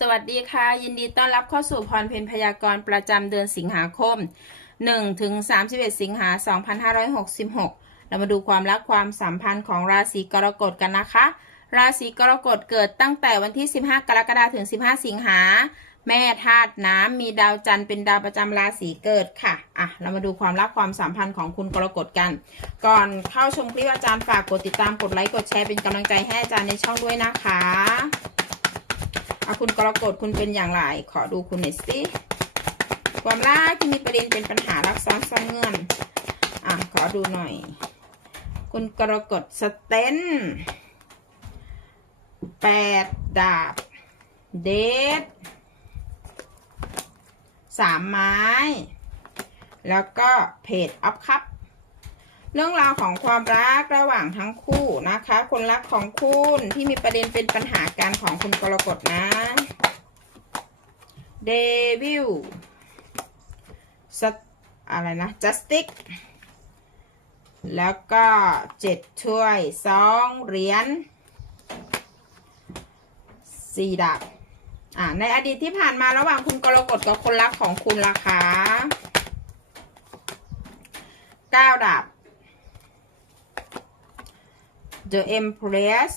สวัสดีค่ะ ยินดีต้อนรับเข้าสู่พรเพนพยากรณ์ประจำเดือนสิงหาคม 1 ถึง 31 สิงหา 2566 เรามาดูความรักความสัมพันธ์ของราศีกรกฎกันนะคะ ราศีกรกฎเกิดตั้งแต่วันที่ 15 กรกฎาคมถึง 15 สิงหา แม่ธาตุน้ำมีดาวจันทร์เป็นดาวประจำราศีเกิดค่ะ อะ เรามาดูความรักความสัมพันธ์ของคุณกรกฎกัน ก่อนเข้าชมคลิปอาจารย์ฝากกดติดตามกดไลค์กดแชร์เป็นกำลังใจให้อาจารย์ในช่องด้วยนะคะ อาคุณกรกฎคุณเป็นอย่างไร ขอดูคุณหน่อยสิความรักที่มีประเด็นเป็นปัญหารักซ้อนซ่อนเงื่อนอะขอดูหน่อย คุณกรกฎสเตนแปดดาบ เดทสามไม้ แล้วก็เพจอัพคัพ เรื่องราวของความรักระหว่างทั้งคู่นะคะ คนรักของคุณที่มีประเด็นเป็นปัญหาการของคุณกรกฎนะเดวิลสอะไรนะจัสติกแล้วก็เจ็ดถ้วยสองเหรียญสี่ดาบอ่าในอดีตที่ผ่านมาระหว่างคุณกรกฎกับคนรักของคุณราคาเก้าดาบ The Empress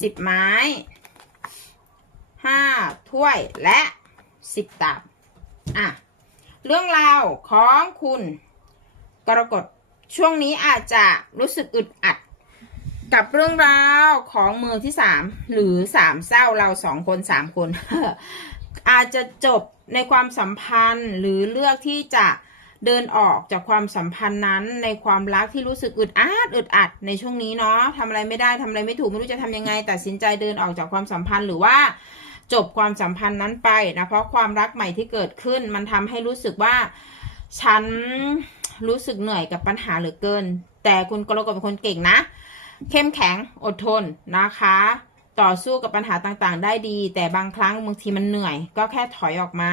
สิบไม้ห้าถ้วยและสิบดาบอะ เรื่องราวของคุณกรกฎช่วงนี้อาจจะรู้สึกอึดอัด กับเรื่องราวของมือที่สามหรือสามเศร้าเราสองคนสามคน อาจจะจบในความสัมพันธ์หรือเลือกที่จะ เดินออกจากความสัมพันธ์นั้นในความรักที่รู้สึกอึดอัดอึดอัดในช่วงนี้เนาะทำอะไรไม่ได้ทำอะไรไม่ถูกไม่รู้จะทำยังไงตัดสินใจเดินออกจากความสัมพันธ์หรือว่าจบความสัมพันธ์นั้นไปนะเพราะความรักใหม่ที่เกิดขึ้น มันทำให้รู้สึกว่าฉันรู้สึกเหนื่อยกับปัญหาเหลือเกิน แต่คุณกรกฎเป็นคนเก่งนะ เข้มแข็งอดทนนะคะ ต่อสู้กับปัญหาต่างๆ ได้ดี แต่บางครั้งบางทีมันเหนื่อย ก็แค่ถอยออกมา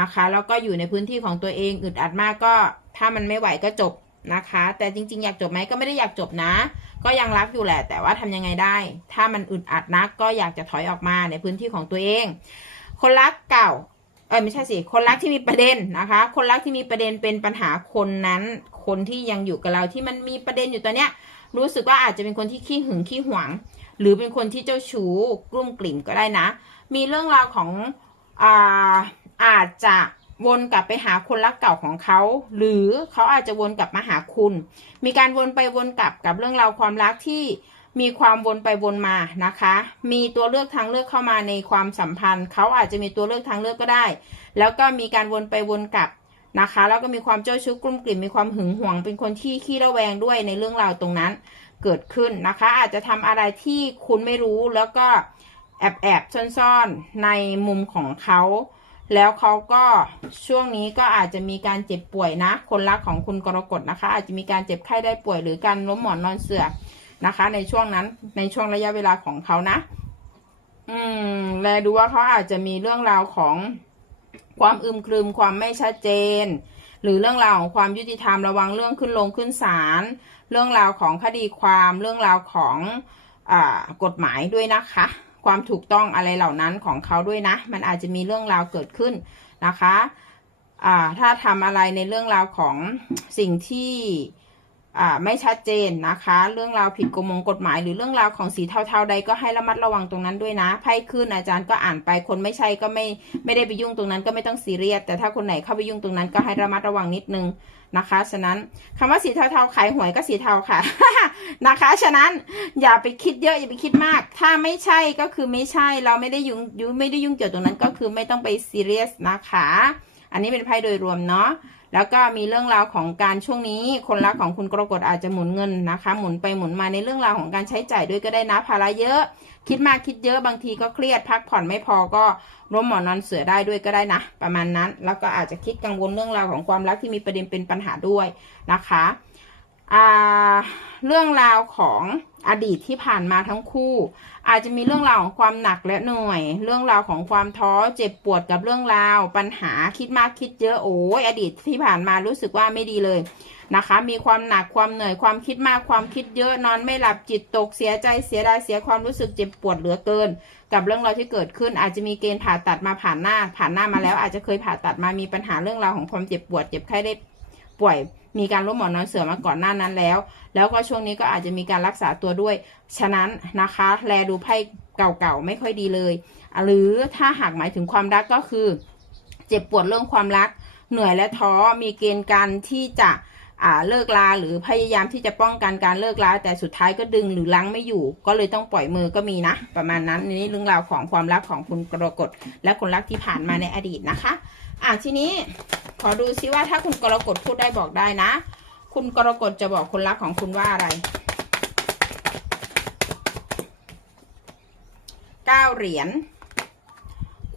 นะคะแล้วก็อยู่ในพื้นที่ของตัวเองอึดอัดมากก็ ถ้ามันไม่ไหวก็จบนะคะ แต่จริง ๆ อยากจบไหมก็ไม่ได้อยากจบนะ ก็ยังรักอยู่แหละ แต่ว่าทำยังไงได้ ถ้ามันอึดอัดนักก็อยากจะถอยออกมาในพื้นที่ของตัวเอง คนรักเก่าเออไม่ใช่สิคนรักที่มีประเด็นนะคะ คนรักที่มีประเด็นเป็นปัญหาคนนั้น คนที่ยังอยู่กับเราที่มันมีประเด็นอยู่ตอนเนี้ย รู้สึกว่าอาจจะเป็นคนที่ขี้หึงขี้หวง หรือเป็นคนที่เจ้าชู้กลุ้มกลิ่มก็ได้นะ มีเรื่องราวของอ่า อาจจะวนกลับไปหาคนรักเก่าของเขา หรือเขาอาจจะวนกลับมาหาคุณ มีการวนไปวนกลับกับเรื่องราวความรักที่มีความวนไปวนมานะคะ มีตัวเลือกทางเลือกเข้ามาในความสัมพันธ์ เขาอาจจะมีตัวเลือกทางเลือกก็ได้ แล้วก็มีการวนไปวนกลับนะคะ แล้วก็มีความเจ้าชู้กลุ้มกลิ่มมีความหึงหวง เป็นคนที่ขี้ระแวงด้วยในเรื่องราวตรงนั้นเกิดขึ้นนะคะ อาจจะทำอะไรที่คุณไม่รู้แล้วก็แอบแอบซ่อนๆในมุมของเขา แล้วเขาก็ช่วงนี้ก็อาจจะมีการเจ็บป่วยนะ คนรักของคุณกรกฎนะคะ อาจจะมีการเจ็บไข้ได้ป่วยหรือการล้มหมอนนอนเสือนะคะ ในช่วงนั้นในช่วงระยะเวลาของเขานะ อืม แลดูว่าเขาอาจจะมีเรื่องราวของความอึมครึมความไม่ชัดเจน หรือเรื่องราวของความยุติธรรมระวังเรื่องขึ้นลงขึ้นศาลเรื่องราวของคดีความเรื่องราวของอกฎหมายด้วยนะคะ ความถูกต้องอะไรเหล่านั้นของเขาด้วยนะ มันอาจจะมีเรื่องราวเกิดขึ้นนะคะ อ่า ถ้าทำอะไรในเรื่องราวของสิ่งที่ ไม่ชัดเจนนะคะ เรื่องราวผิดกฎมงกฎหมาย หรือเรื่องราวของสีเทาๆใดก็ให้ระมัดระวังตรงนั้นด้วยนะไพ่ขึ้นอาจารย์ก็อ่านไปคนไม่ใช่ก็ไม่ไม่ได้ไปยุ่งตรงนั้นก็ไม่ต้องซีเรียสแต่ถ้าคนไหนเข้าไปยุ่งตรงนั้นก็ให้ระมัดระวังนิดนึงนะคะ ฉะนั้นคำว่าสีเทาๆขายหวยก็สีเทาค่ะนะคะ ฉะนั้นอย่าไปคิดเยอะอย่าไปคิดมาก ถ้าไม่ใช่ก็คือไม่ใช่เราไม่ได้ยุ่งยุ่งไม่ได้ยุ่งเกี่ยวตรงนั้นก็คือไม่ต้องไปซีเรียสนะคะ อันนี้เป็นไพ่โดยรวมเนาะ แล้วก็มีเรื่องราวของการช่วงนี้ คนรักของคุณกรกฎอาจจะหมุนเงินนะคะ หมุนไปหมุนมาในเรื่องราวของการใช้จ่ายด้วยก็ได้นะภาระเยอะ คิดมากคิดเยอะบางทีก็เครียดพักผ่อนไม่พอก็ร่วมหมอนนอนเสือได้ด้วยก็ได้นะ ประมาณนั้น แล้วก็อาจจะคิดกังวลเรื่องราวของความรักที่มีประเด็นเป็นปัญหาด้วยนะคะ เรื่องราวของอดีตที่ผ่านมาทั้งคู่ อาจจะมีเรื่องราวของความหนักและเหนื่อยเรื่องราวของความท้อเจ็บปวดกับเรื่องราว ปัญหาคิดมากคิดเยอะโอ้ยอดีตที่ผ่านมารู้สึกว่าไม่ดีเลยนะคะ มีความหนักความเหนื่อยความคิดมากความคิดเยอะนอนไม่หลับจิตตกเสียใจเสียดายเสียความรู้สึกเจ็บปวดเหลือเกิน กับเรื่องราวที่เกิดขึ้น อาจจะมีเกณฑ์ผ่าตัดมาผ่านหน้าผ่านหน้ามาแล้ว อาจจะเคยผ่าตัดมามีปัญหาเรื่องราวของความเจ็บปวดเจ็บไข้ได้ป่วย มีการล้มหมอนนอนเสือมาก่อนหน้านั้นแล้ว แล้วก็ช่วงนี้ก็อาจจะมีการรักษาตัวด้วย ฉะนั้นนะคะ แลดูไพ่เก่าๆไม่ค่อยดีเลย หรือถ้าหากหมายถึงความรักก็คือ เจ็บปวดเรื่องความรัก เหนื่อยและท้อมีเกณฑ์การที่จะอ่าเลิกลาหรือพยายามที่จะป้องกันการเลิกลาแต่สุดท้ายก็ดึงหรือลังไม่อยู่ ก็เลยต้องปล่อยมือก็มีนะ ประมาณนั้นนี่เรื่องราวของความรักของคุณกรกฎและคนรักที่ผ่านมาในอดีตนะคะ อะทีนี้ขอดูซิว่าถ้าคุณกรกฎพูดได้บอกได้นะ คุณกรกฎจะบอกคนรักของคุณว่าอะไรเก้าเหรียญ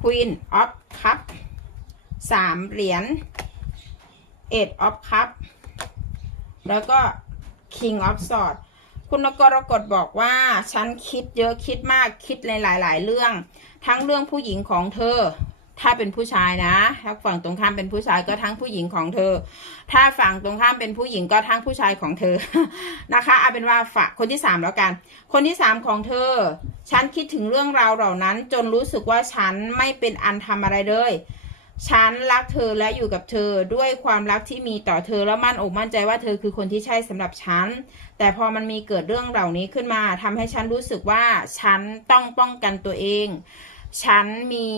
Queen of Cup สามเหรียญ Eight of Cup แล้วก็ King of Sword คุณกรกฎบอกว่า ฉันคิดเยอะคิดมากคิดในหลาย ๆ เรื่อง ทั้งเรื่องผู้หญิงของเธอ ถ้าเป็นผู้ชายนะถ้าฝั่งตรงข้ามเป็นผู้ชายก็ทั้งผู้หญิงของเธอ ถ้าฝั่งตรงข้ามเป็นผู้หญิงก็ทั้งผู้ชายของเธอนะคะเอาเป็นว่าฝากคนที่สามแล้วกัน คนที่สามของเธอ ฉันคิดถึงเรื่องราวเหล่านั้น จนรู้สึกว่าฉันไม่เป็นอันทำอะไรเลยฉันรักเธอและอยู่กับเธอด้วยความรักที่มีต่อเธอแล้วมั่นอกมั่นใจว่าเธอคือคนที่ใช่สำหรับฉัน แต่พอมันมีเกิดเรื่องเหล่านี้ขึ้นมาทำให้ฉันรู้สึกว่าฉันต้องป้องกันตัวเอง ฉันมี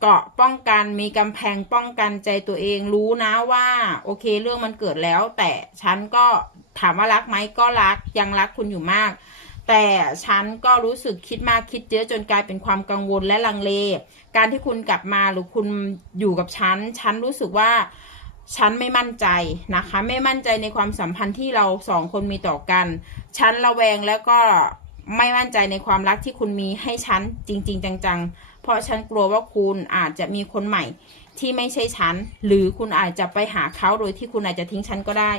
เกาะป้องกันมีกำแพงป้องกันใจตัวเองรู้นะว่า โอเคเรื่องมันเกิดแล้ว แต่ฉันก็ถามว่ารักไหมก็รักยังรักคุณอยู่มาก แต่ฉันก็รู้สึกคิดมากคิดเยอะจนกลายเป็นความกังวลและลังเล การที่คุณกลับมาหรือคุณอยู่กับฉัน ฉันรู้สึกว่าฉันไม่มั่นใจนะคะ ไม่มั่นใจในความสัมพันธ์ที่เราสองคนมีต่อกัน ฉันระแวงแล้วก็ไม่มั่นใจในความรักที่คุณมีให้ฉันจริง ๆ จังๆ เพราะฉันกลัวว่าคุณอาจจะมีคนใหม่ที่ไม่ใช่ฉัน หรือคุณอาจจะไปหาเขาโดยที่คุณอาจจะทิ้งฉันก็ได้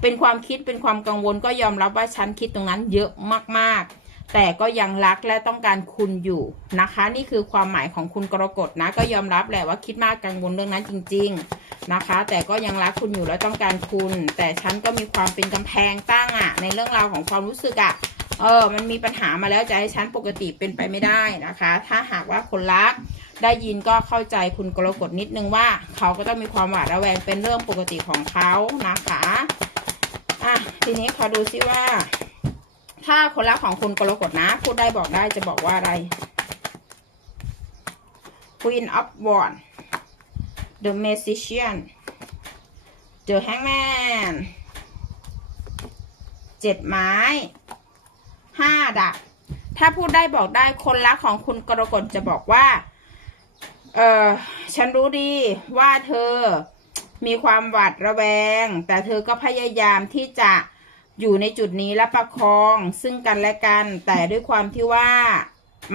เป็นความคิดเป็นความกังวลก็ยอมรับว่าฉันคิดตรงนั้นเยอะมากๆแต่ก็ยังรักและต้องการคุณอยู่นะคะ นี่คือความหมายของคุณกรกฎนะ ก็ยอมรับแหละว่าคิดมากกังวลเรื่องนั้นจริง ๆนะคะ แต่ก็ยังรักคุณอยู่และต้องการคุณ แต่ฉันก็มีความเป็นกำแพงตั้งอะในเรื่องราวของความรู้สึกอะ เออ มันมีปัญหามาแล้วจะให้ฉันปกติเป็นไปไม่ได้นะคะ ถ้าหากว่าคนรักได้ยินก็เข้าใจคุณกรกฎนิดนึงว่า เขาก็ต้องมีความหวาดระแวงเป็นเรื่องปกติของเขานะคะอะทีนี้ขอดูซิว่า ถ้าคนรักของคุณกรกฎนะ พูดได้บอกได้จะบอกว่าอะไร Queen of Wands The Magician The Hangman เจ็ดไม้ ห้าดาบถ้าพูดได้บอกได้คนรักของคุณกรกฎจะบอกว่า เออฉันรู้ดีว่าเธอมีความหวาดระแวง แต่เธอก็พยายามที่จะอยู่ในจุดนี้และประคองซึ่งกันและกัน แต่ด้วยความที่ว่า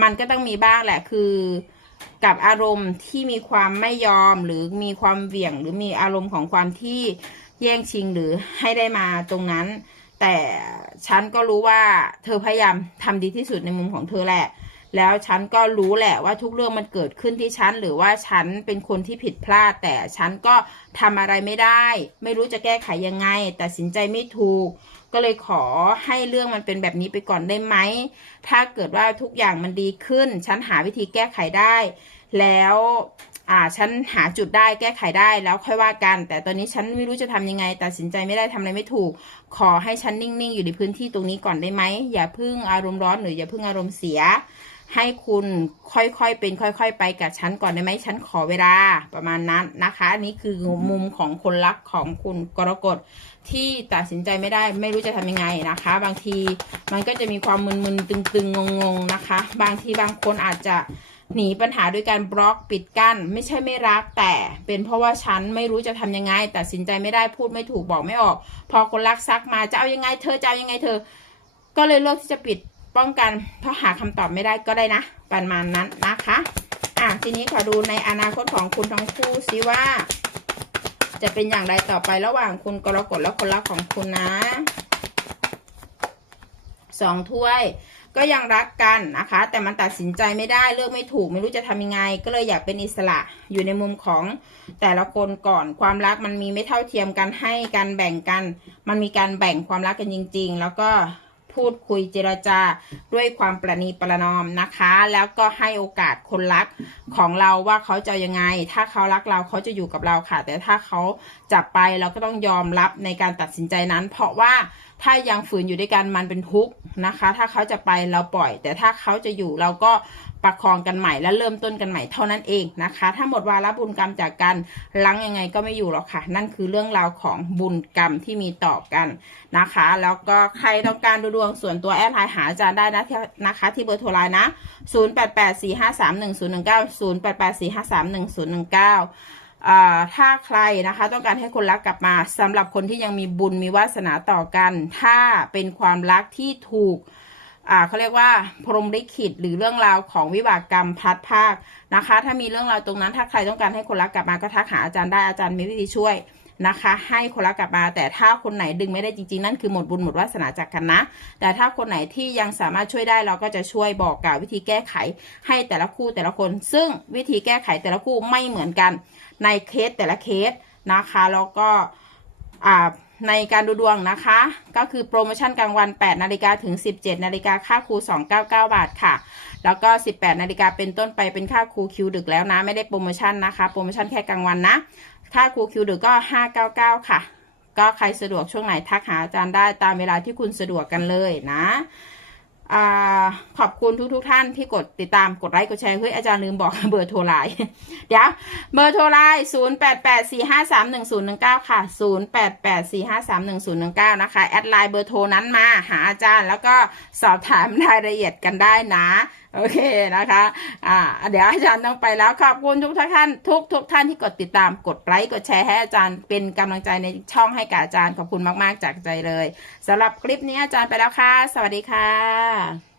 มันก็ต้องมีบ้างแหละคือ กับอารมณ์ที่มีความไม่ยอมหรือมีความเหวี่ยง หรือมีอารมณ์ของความที่แย่งชิงหรือให้ได้มาตรงนั้น แต่ฉันก็รู้ว่าเธอพยายามทำดีที่สุดในมุมของเธอแหละ แล้วฉันก็รู้แหละว่าทุกเรื่องมันเกิดขึ้นที่ฉัน หรือว่าฉันเป็นคนที่ผิดพลาด แต่ฉันก็ทำอะไรไม่ได้ ไม่รู้จะแก้ไขยังไง ตัดสินใจไม่ถูก ก็เลยขอให้เรื่องมันเป็นแบบนี้ไปก่อนได้ไหม ถ้าเกิดว่าทุกอย่างมันดีขึ้น ฉันหาวิธีแก้ไขได้ แล้ว อ่าฉันหาจุดได้แก้ไขได้แล้วค่อยว่ากัน แต่ตอนนี้ฉันไม่รู้จะทำยังไง ตัดสินใจไม่ได้ทำอะไรไม่ถูก ขอให้ฉันนิ่งๆ อยู่ในพื้นที่ตรงนี้ก่อนได้ไหมอย่าพึ่งอารมณ์ร้อนหรืออย่าพึ่งอารมณ์เสีย ให้คุณค่อยๆเป็นค่อย ๆ ไปกับฉันก่อนได้ไหมฉันขอเวลาประมาณนั้นนะคะอันนี้คือมุมของคนรักของคุณกรกฎที่ตัดสินใจไม่ได้ไม่รู้จะทำยังไงนะคะ บางทีมันก็จะมีความมึนๆตึงๆงงๆนะคะ บางทีบางคนอาจจะ หนีปัญหาด้วยการบล็อกปิดกั้น ไม่ใช่ไม่รักแต่เป็นเพราะว่าฉันไม่รู้จะทำยังไงตัดสินใจไม่ได้พูดไม่ถูกบอกไม่ออก พอคนรักซักมาจะเอายังไงเธอจะเอายังไงเธอ ก็เลยเลือกที่จะปิดป้องกันเพราะหาคำตอบไม่ได้ก็ได้นะประมาณนั้นนะคะอะทีนี้ขอดูในอนาคตของคุณทั้งคู่ซิว่า จะเป็นอย่างไรต่อไประหว่างคุณกรกฎและคนรักของคุณนะสองถ้วย ก็ยังรักกันนะคะ แต่มันตัดสินใจไม่ได้เลือกไม่ถูก ไม่รู้จะทำยังไง ก็เลยอยากเป็นอิสระอยู่ในมุมของแต่ละคนก่อนความรักมันมีไม่เท่าเทียมกันให้กันแบ่งกัน มันมีการแบ่งความรักกันจริง ๆ แล้วก็ พูดคุยเจรจาด้วยความประนีประนอมนะคะ แล้วก็ให้โอกาสคนรักของเราว่าเขาจะยังไง ถ้าเขารักเราเขาจะอยู่กับเราค่ะ แต่ถ้าเขาจะไปเราก็ต้องยอมรับในการตัดสินใจนั้น เพราะว่าถ้ายังฝืนอยู่ด้วยกันมันเป็นทุกข์นะคะ ถ้าเขาจะไปเราปล่อย แต่ถ้าเขาจะอยู่เราก็ ประคองกันใหม่และเริ่มต้นกันใหม่เท่านั้นเองนะคะ ถ้าหมดวาระบุญกรรมจากกันลังยังไงก็ไม่อยู่หรอกค่ะ นั่นคือเรื่องราวของบุญกรรมที่มีต่อกันนะคะ แล้วก็ใครต้องการดูดวงส่วนตัวแอดไลน์หาอาจารย์ได้นะนะคะ ที่เบอร์โทรไลน์นะ 0884531019 0884531019ถ้าใครนะคะต้องการให้คนรักกลับมาสำหรับคนที่ยังมีบุญมีวาสนาต่อกัน ถ้าเป็นความรักที่ถูก อ่าเขาเรียกว่าพรมลิขิตหรือเรื่องราวของวิบากกรรมพัดภาคนะคะ ถ้ามีเรื่องราวตรงนั้นถ้าใครต้องการให้คนรักกลับมาก็ทักหาอาจารย์ได้อาจารย์มีวิธีช่วยนะคะ ให้คนรักกลับมา แต่ถ้าคนไหนดึงไม่ได้จริงๆ นั่นคือหมดบุญหมดวาสนาจากกันนะ แต่ถ้าคนไหนที่ยังสามารถช่วยได้เราก็จะช่วยบอกกล่าววิธีแก้ไขให้แต่ละคู่แต่ละคน ซึ่งวิธีแก้ไขแต่ละคู่ไม่เหมือนกันในเคสแต่ละเคสนะคะแล้วก็อ่า ในการดูดวงนะคะ ก็คือโปรโมชั่นกลางวัน 8 นาฬิกาถึง 17 นาฬิกาค่าครู 299 บาทค่ะ แล้วก็ 18 นาฬิกาเป็นต้นไปเป็นค่าครูคิวดึกแล้วนะ ไม่ได้โปรโมชั่นนะคะ โปรโมชั่นแค่กลางวันนะ ค่าครูคิวดึกก็ 599 ค่ะ ก็ใครสะดวกช่วงไหนทักหาอาจารย์ได้ตามเวลาที่คุณสะดวกกันเลยนะ ขอบคุณทุกๆทท่านที่กดติดตามกดไลค์กดแชร์เฮ้ยอาจารย์ลืมบอกเบอร์โทรไลน์เดี๋ยวเบอร์โทรไลน์0 8 8 4 5 3 1 0 1 9ค่ะ0 8 8 4 5 3 1 0 1 9นะคะแอดไลน์เบอร์โทรนั้นมาหาอาจารย์แล้วก็สอบถามรายละเอียดกันได้นะโอเคนะคะอ่าเดี๋ยวอาจารย์ต้องไปแล้วขอบคุณทุกท่านทุกทุกท่านที่กดติดตามกดไลค์กดแชร์ให้อาจารย์เป็นกำลังใจในช่องให้กับอาจารย์ขอบคุณมาก ๆ จากใจเลยสำหรับคลิปนี้อาจารย์ไปแล้วค่ะ สวัสดีค่ะ